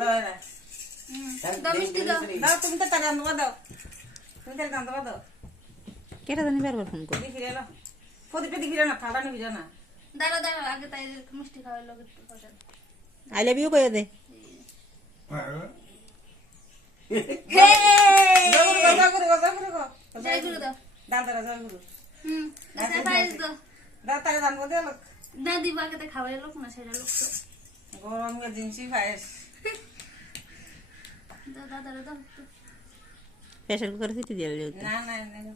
দাও না দাও মিষ্টি দাও দাও তুমি তো টাকা আনবা দাও তুমি তো টাকা আনবা দাও কেটা জানি বারবার ফোন কর দেখি রে প্রদীপে দেখি রে না ঠাডা নিবি না দাঁড়া দাঁড়া আগে তাই মিষ্টি খাওয়ার লোক একটু পয়সা আই লাভ ইউ কইয়া দে জয় গুরু দাও দাদা জানবো দে লোক দাদি বাকে খাওয়ার লোক না সেটা লোক তো গরম জিনিসই পায়েস দাদা দাও প্রেসার কুকারে সিটি দিয়ে দিও না না না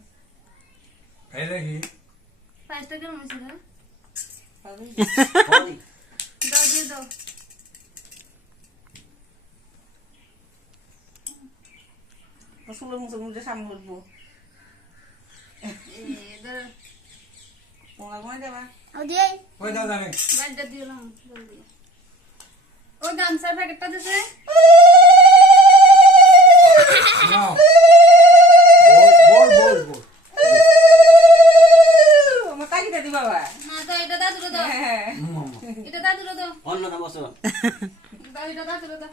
খাই দেখি পায়েসটা কেমন হয়েছে রে পাবি দাও দিয়ে দাও সুলো মুসে সামনে উঠবো দাঁড়া তোমার মনে দেবা ওই দাদা নে বাইরটা দিলাম জলদি ও ডান্সার প্যাকেটটা দিছে নাও বল আমার তাকি দাদি বাবা না তো এটা দাদুরে দাও এটা দাদুরে দাও অন্য না বসো দাও এটা দাদুরে দাও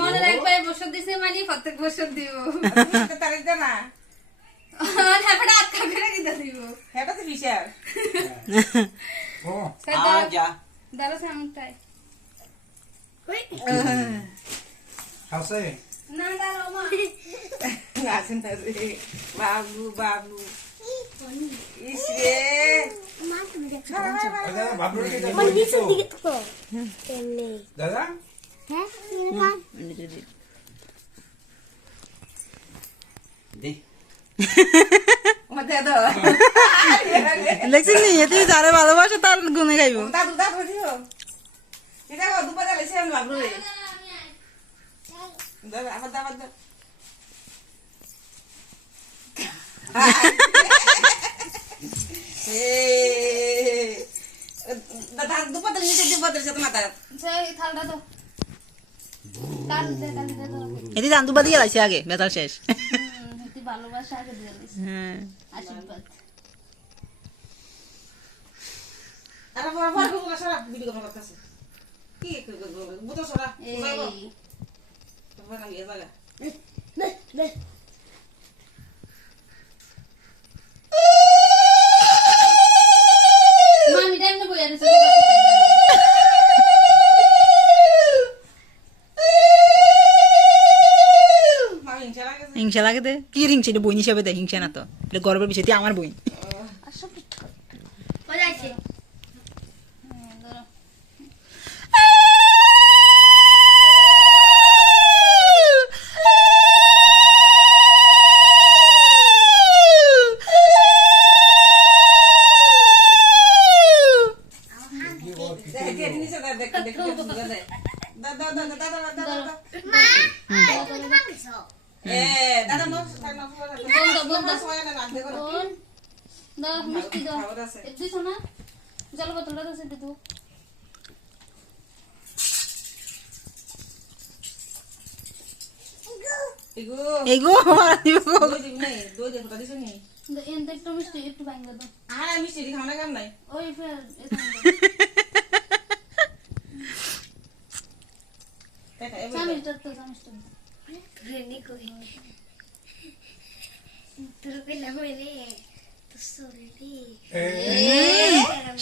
মনে রাখবে বছর দিছে মানে প্রত্যেক বছর দিব তারিখ দে না হ্যাঁ আটকা করে দিতে দিব এটা তো বিশাল ও যা দাঁড়া সামটাই খাসে না দাঁড়াও মা আসেন রে বাবু বাবু ইসরে দাদা বাবুর কে দাদা দে মতে দাও দেখছিস নি এতে যারে ভালোবাসে তার গুনে গাইবো দাদু দাদু দিও এটা দুপুরে লেছে আমি বাবু রে দাদা আবার দাবার দাও দাদা দুপুরে নিচে দুপুরে সাথে মাথা সেই থালটা দাও তাল দে দাও এতে দান্দুবা দিয়ে লাইছে আগে বেতাল শেষ এটি ভালোবাসা আগে দিয়ে দিস হ্যাঁ আশীর্বাদ আরে বাবা বাবা সারা ভিডিও করতেছে কি বুতো সারা এই বাবা ইয়ে জায়গা মামি টাইম না বইয়া দিছে মামি ইনশা লাগে হিংসা লাগে দে কি হিংসা এটা বই হিসাবে দে হিংসা না তো এটা গর্বের বিষয় তুই আমার বই বাজাইছে ধরো দেখে নিচে দেখ দেখ বুঝা যায় দাদা দাদা দাদা দাদা দাদা এ দাদা নো বন্ধ সময় না রাখতে করো কোন দাও মিষ্টি দাও খাবার আছে এদি শোনা জল বোতলটা দাও সেটা দাও ইগো এইগো আমার দিব দই দিবি নাই দই দে ফটা দিছ নি এন একটু মিষ্টি একটু ভাঙা দাও আর আমি সিটি খাওয়া কাম নাই ওই ফের দেখা এ চামিচটা তো চামিচটা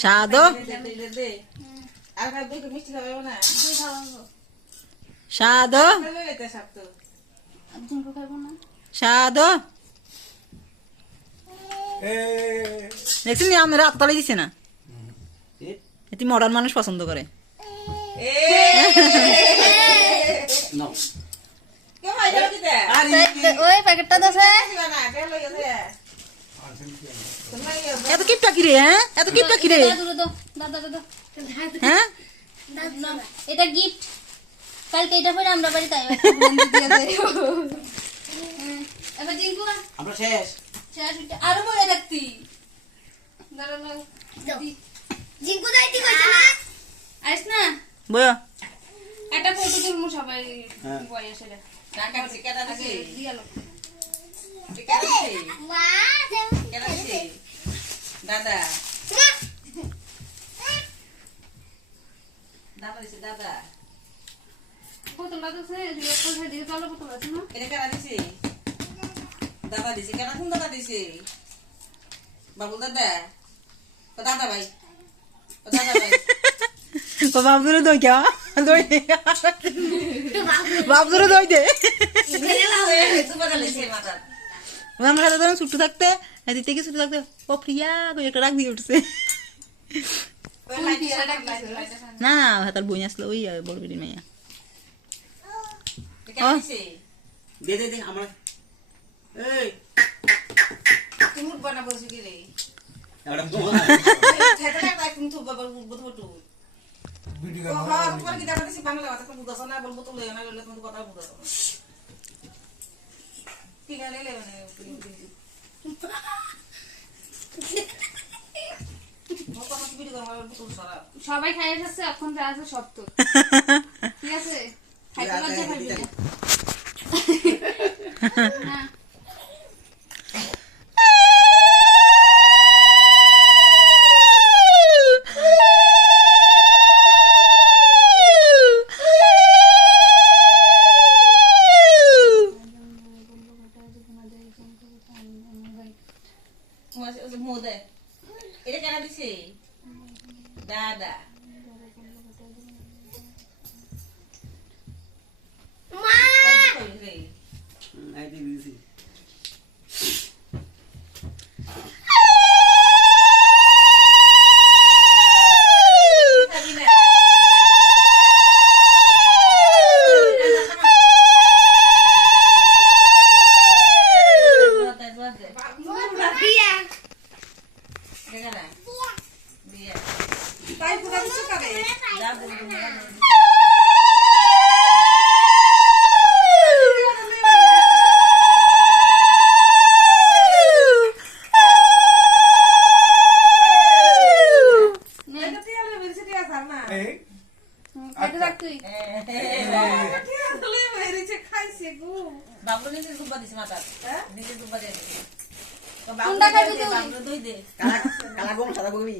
সাদো দে আর ভাই দই মিষ্টি খাবে না দুই খাওয়াবো সাদো লই লেতে সব তো ঝুমকো খাইবো না সাদো এ দেখছিস নি আমরা আত্তালে দিছে না এ এটি মডার্ন মানুষ পছন্দ করে এ নাও কে ভাই দাও দিতে ওই প্যাকেটটা দাও সে না কে লই গেছে তুমি এত কিপটা কি রে হ্যাঁ এত কিপটা কি রে দাদুরে দাও দাদা দাদা হ্যাঁ না এটা গিফট কালকে এটা পরে আমরা বাড়িতে আইব একটা বন্ধু দিয়ে দেব এবার জিঙ্কু আমরা শেষ শেষ হইতে আরো বড় রাখতি দাঁড়ানো জিঙ্কু যাইতে কইছ না আইস না বয় একটা ফটো তুলমু সবাই হ্যাঁ। বয়ে এসে টাকা কেটা দিছি দিয়ালো কেটা দিছি কেটা দিছি দাদা দাদা দিছি দাদা বোতলটা তো সে দিয়ে কোথায় দিয়ে জলের বোতল আছে না এটা কেনা দিছে দাদা দিছে কেনা কোন দাদা দিছে বাবুল দাদা ও দাদা ভাই ও দাদা ভাই ও বাবুরে দই কে দই বাবুরে দই দে দুবার দিছে মাথা আমার হাতে ধরুন ছুট্টু থাকতে এদিক থেকে ছুট্টু থাকতে ও প্রিয়া কই একটা রাগ দিয়ে উঠছে না না হাতার বই আসলো ওই বড় বিড়ি মাইয়া কেনা দিছে দে দে দে আমরা এই তুমি বানা বলছ কি রে এবারে তো খেতে না তাই তুমি তো বাবা বুঝবো ভিডিও ও হ্যাঁ তোমার কি দাদা দিছে বাংলা কথা তুমি বুঝছ না বলবো তো লয় না ললে তুমি কথা বুঝছ না কি গালে লে মানে ও কথা ভিডিও করব বুঝছ না সবাই খাইয়ে যাচ্ছে এখন যা আছে সব তো ঠিক আছে খাইতে লজ্জা পাবি না হ্যাঁ মোদে এটা কেনা দিছে দাদা মা আই দিছি তাই পুরা দিছে কারে যা বলবো এই খাইতে থাক তুই বাবু নিজে দুব্বা দিছে মাথা নিজে দুব্বা দিয়ে দিছে তো কোনটা খাইবি তুই? বাবু দই দে কালা কালা গম সাদা গমি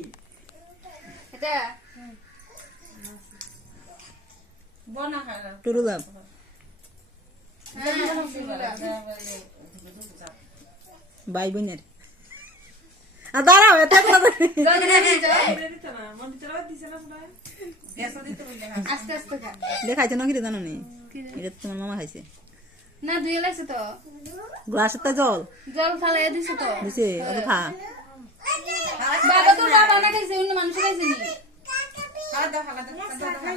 এটা বনা খালা টুরু দাম ভাই বোনের আর দাঁড়াও এত আস্তে আস্তে খা দেখাইছে না কিরে জানো নি এটা তো তোমার মামা খাইছে না ধুয়ে লাগছে তো গ্লাসের তো জল জল ফালাইয়া দিছে তো দিছে অত খা বাবা তোর বাবা না খাইছে অন্য মানুষ খাইছে নি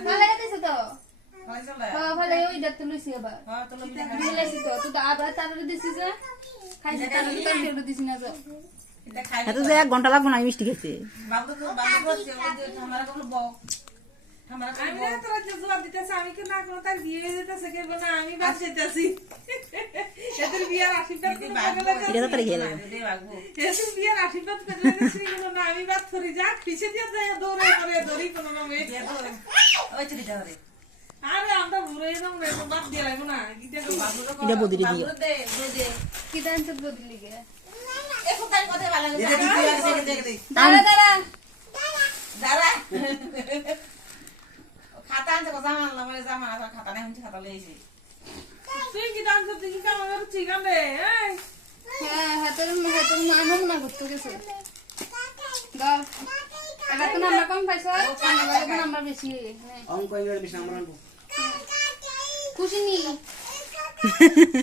ফালাইয়া দিছে তো হ্যাঁ ফালাই ওই ডাক্তার লইছি আবার ধুয়ে লাগছে তো তুই তো আবার তাড়াতাড়ি দিছিস না খাইছে তাড়াতাড়ি তোর কেউ দিছিস না তো এত যে 1 ঘন্টা লাগবো না আমি মিষ্টি খেয়েছি আমি কি না কোনো তার বিয়ে যেতেছে কেবল না আমি বাঁচাইতেছি এদের বিয়ার আশীর্বাদ এটা তো তারিখ গেলাম এদের বিয়ার আশীর্বাদ করলে না আমি বাদ করি যাক পিছে দিয়ে যায় দৌড়ে করে দড়ি কোনো নামে ওই চলে যাবে আরে আমরা ঘুরে এলাম রে তো বাদ দিয়ে লাগবো না কি দেখো এটা বদিরে দিও দে দে কি দান তো বদলি গে এখন তাই কথা ভালো লাগে দাঁড়া দাঁড়া দাঁড়া খাতা আনতে কথা আনলাম মানে জামা আছে খাতা নাই হচ্ছে খাতা লইছি তুই কি দান করতে কি কাম করছিস চিকান রে হ্যাঁ হাতের মানো না করতে গেছে দাও এটা তো নাম্বার কম পাইছো এবার তো নাম্বার বেশি হ্যাঁ অঙ্ক এর বেশি নাম্বার আনবো খুশি নি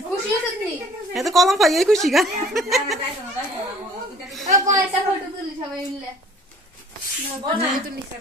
খুশি হতে নি এত কলম পাই এই খুশি গা কয়টা ফটো তুলি সবাই মিলে বল না তুই নিচে